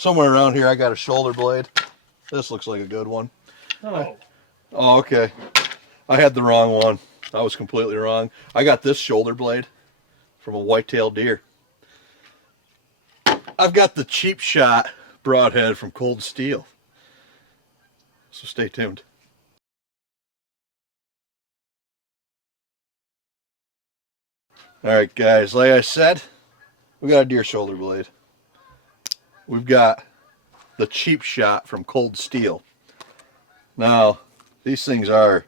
somewhere around here I got a shoulder blade. This looks like a good one. Oh. Oh, okay. I had the wrong one. I was completely wrong. I got this shoulder blade from a whitetail deer. I've got the cheap shot broadhead from Cold Steel. So stay tuned. Alright guys, like I said, we got a deer shoulder blade. We've got the cheap shot from Cold Steel. Now, these things are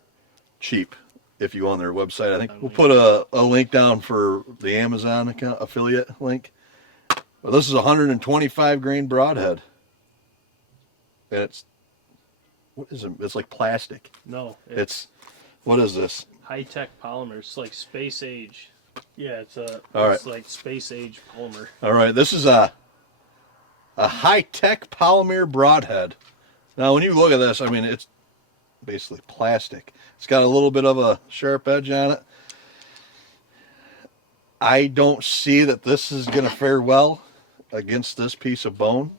cheap if you go on their website. I think we'll put a link down for the Amazon account, affiliate link. Well, this is a 125 grain broadhead. And it's, what is it? It's like plastic. No. It's what is this? High-tech polymer. It's like space age. Yeah, it's like space age polymer. All right, this is a high-tech polymer broadhead. Now, when you look at this, I mean, it's basically plastic. It's got a little bit of a sharp edge on it. I don't see that this is going to fare well against this piece of bone,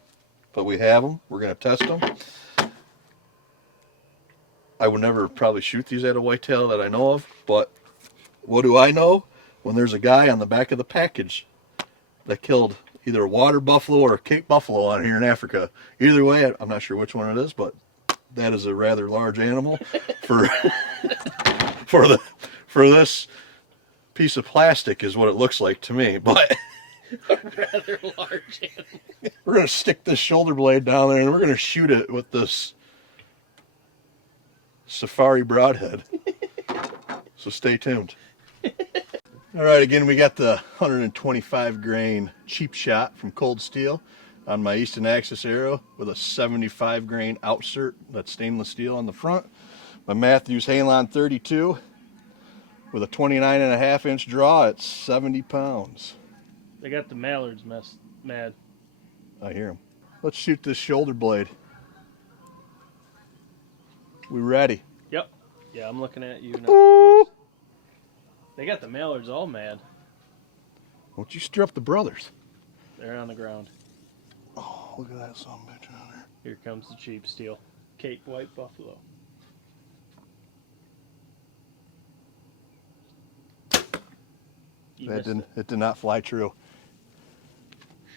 but we have them. We're going to test them. I would never probably shoot these at a whitetail that I know of, but what do I know? When there's a guy on the back of the package that killed either a water buffalo or a Cape buffalo on here in Africa. Either way, I'm not sure which one it is, but that is a rather large animal for for this piece of plastic is what it looks like to me. But a rather large animal. We're gonna stick this shoulder blade down there and we're gonna shoot it with this safari broadhead. So stay tuned. All right, again, we got the 125 grain cheap shot from Cold Steel on my Easton Axis arrow with a 75 grain outsert that's stainless steel on the front. My Matthews Halon 32 with a 29.5 inch draw at 70 pounds. They got the mallards mad. I hear them. Let's shoot this shoulder blade. We ready? Yep. Yeah, I'm looking at you now. They got the mallards all mad. Won't you stir up the brothers? They're on the ground. Oh, look at that son of a bitch on there. Here comes the cheap steel. Cape white buffalo. It did not fly true.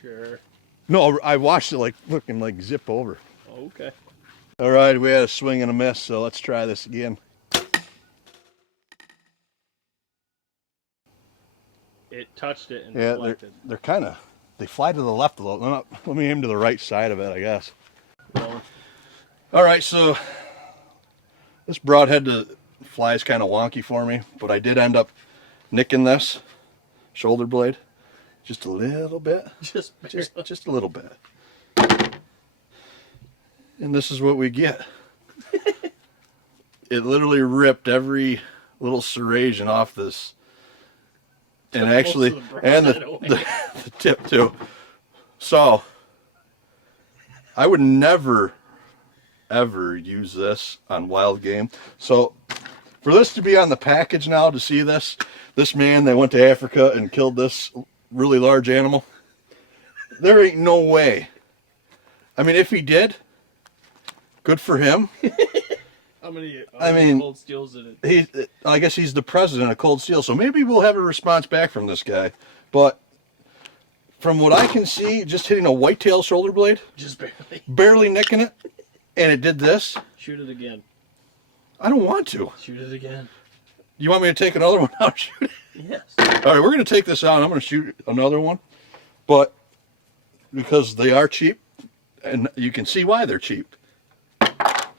Sure. No, I watched it like looking like zip over. Okay. All right, we had a swing and a miss, so let's try this again. It touched it and yeah, deflected. They're kind of, they fly to the left a little. Let me aim to the right side of it, I guess. Rolling. All right, so this broadhead flies kind of wonky for me, but I did end up nicking this shoulder blade just a little bit. Just a little bit. And this is what we get. It literally ripped every little serration off this. And actually, and the tip too. So, I would never, ever use this on wild game. So, for this to be on the package now, to see this man that went to Africa and killed this really large animal, there ain't no way. I mean, if he did, good for him. How many Cold Steels did it? I guess he's the president of Cold Steel, so maybe we'll have a response back from this guy. But from what I can see, just hitting a whitetail shoulder blade, just barely nicking it, and it did this. Shoot it again. I don't want to. Shoot it again. You want me to take another one out and shoot it? Yes. All right, we're going to take this out, and I'm going to shoot another one. But because they are cheap, and you can see why they're cheap.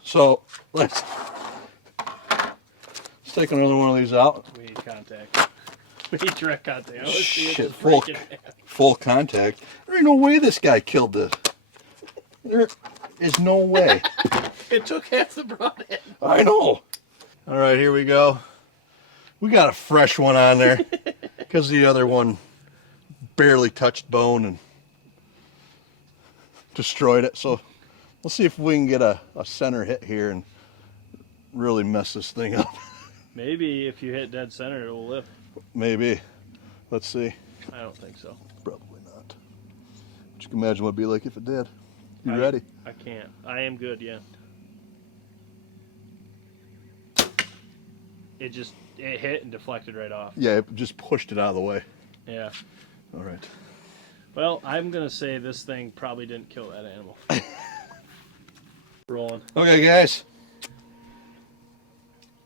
So let's take another one of these out. We need contact. We need direct contact. Shit, full contact. There ain't no way this guy killed this. There is no way. It took half the broadhead. I know. All right, here we go. We got a fresh one on there because the other one barely touched bone and destroyed it. So we'll see if we can get a center hit here and really mess this thing up. Maybe if you hit dead center, it will lift. Maybe. Let's see. I don't think so. Probably not. But you can imagine what it'd be like if it did. You ready? I can't. I am good, yeah. It hit and deflected right off. Yeah, it just pushed it out of the way. Yeah. All right. Well, I'm going to say this thing probably didn't kill that animal. Rolling. Okay, guys.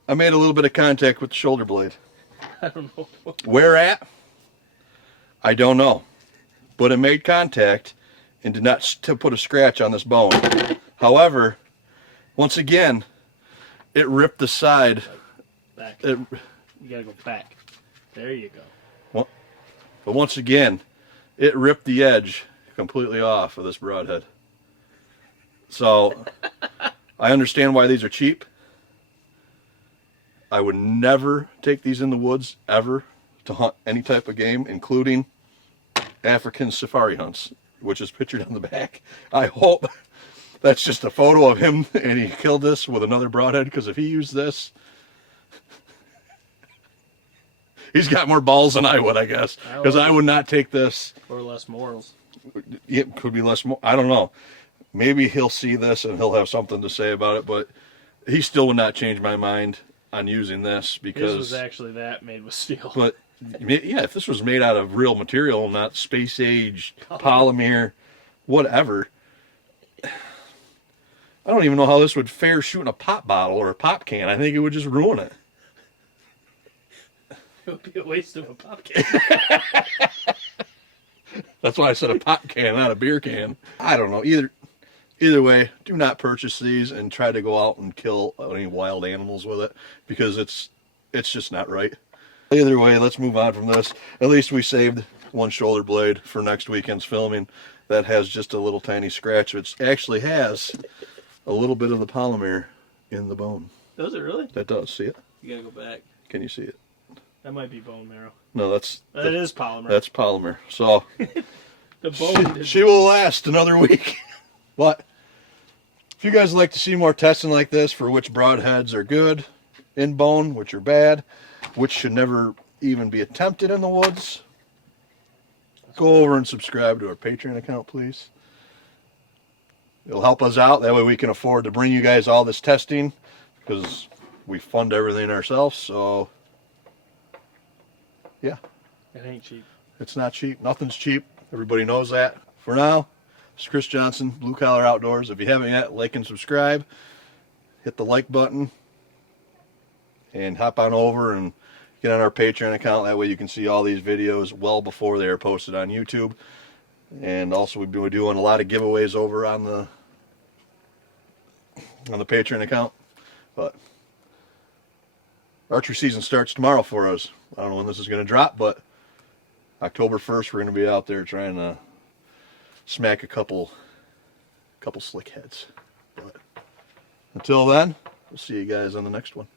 I made a little bit of contact with the shoulder blade. I don't know. Where at? I don't know. But it made contact and did not put a scratch on this bone. However, once again, it ripped the side. Back. You gotta go back. There you go. Well, but once again, it ripped the edge completely off of this broadhead. So, I understand why these are cheap. I would never take these in the woods, ever, to hunt any type of game, including African safari hunts, which is pictured on the back. I hope that's just a photo of him and he killed this with another broadhead, because if he used this, he's got more balls than I would, I guess, because I would not take this. Or less morals. It could be less, I don't know. Maybe he'll see this and he'll have something to say about it, but he still would not change my mind on using this, because His was actually that made with steel. But yeah, if this was made out of real material, not space age, polymer, whatever, I don't even know how this would fare shooting a pop bottle or a pop can. I think it would just ruin it. It would be a waste of a pop can. That's why I said a pop can, not a beer can. I don't know. Either way, do not purchase these and try to go out and kill any wild animals with it, because it's just not right. Either way, let's move on from this. At least we saved one shoulder blade for next weekend's filming. That has just a little tiny scratch, which actually has a little bit of the polymer in the bone. Does it really? That does. See it? You gotta go back. Can you see it? That might be bone marrow. No, that is polymer. That's polymer. So the bone. She will last another week. But if you guys would like to see more testing like this for which broadheads are good in bone, which are bad, which should never even be attempted in the woods, go over and subscribe to our Patreon account, please. It'll help us out. That way we can afford to bring you guys all this testing, because we fund everything ourselves. So yeah, It ain't cheap. it's not cheap. Nothing's cheap. Everybody knows that. For now, it's Chris Johnson, Blue Collar Outdoors. If you haven't yet, like and subscribe. Hit the like button. And hop on over and get on our Patreon account. That way you can see all these videos well before they are posted on YouTube. And also we've been doing a lot of giveaways over on the Patreon account. But archery season starts tomorrow for us. I don't know when this is going to drop, but October 1st we're going to be out there trying to smack a couple slick heads. But until then, we'll see you guys on the next one.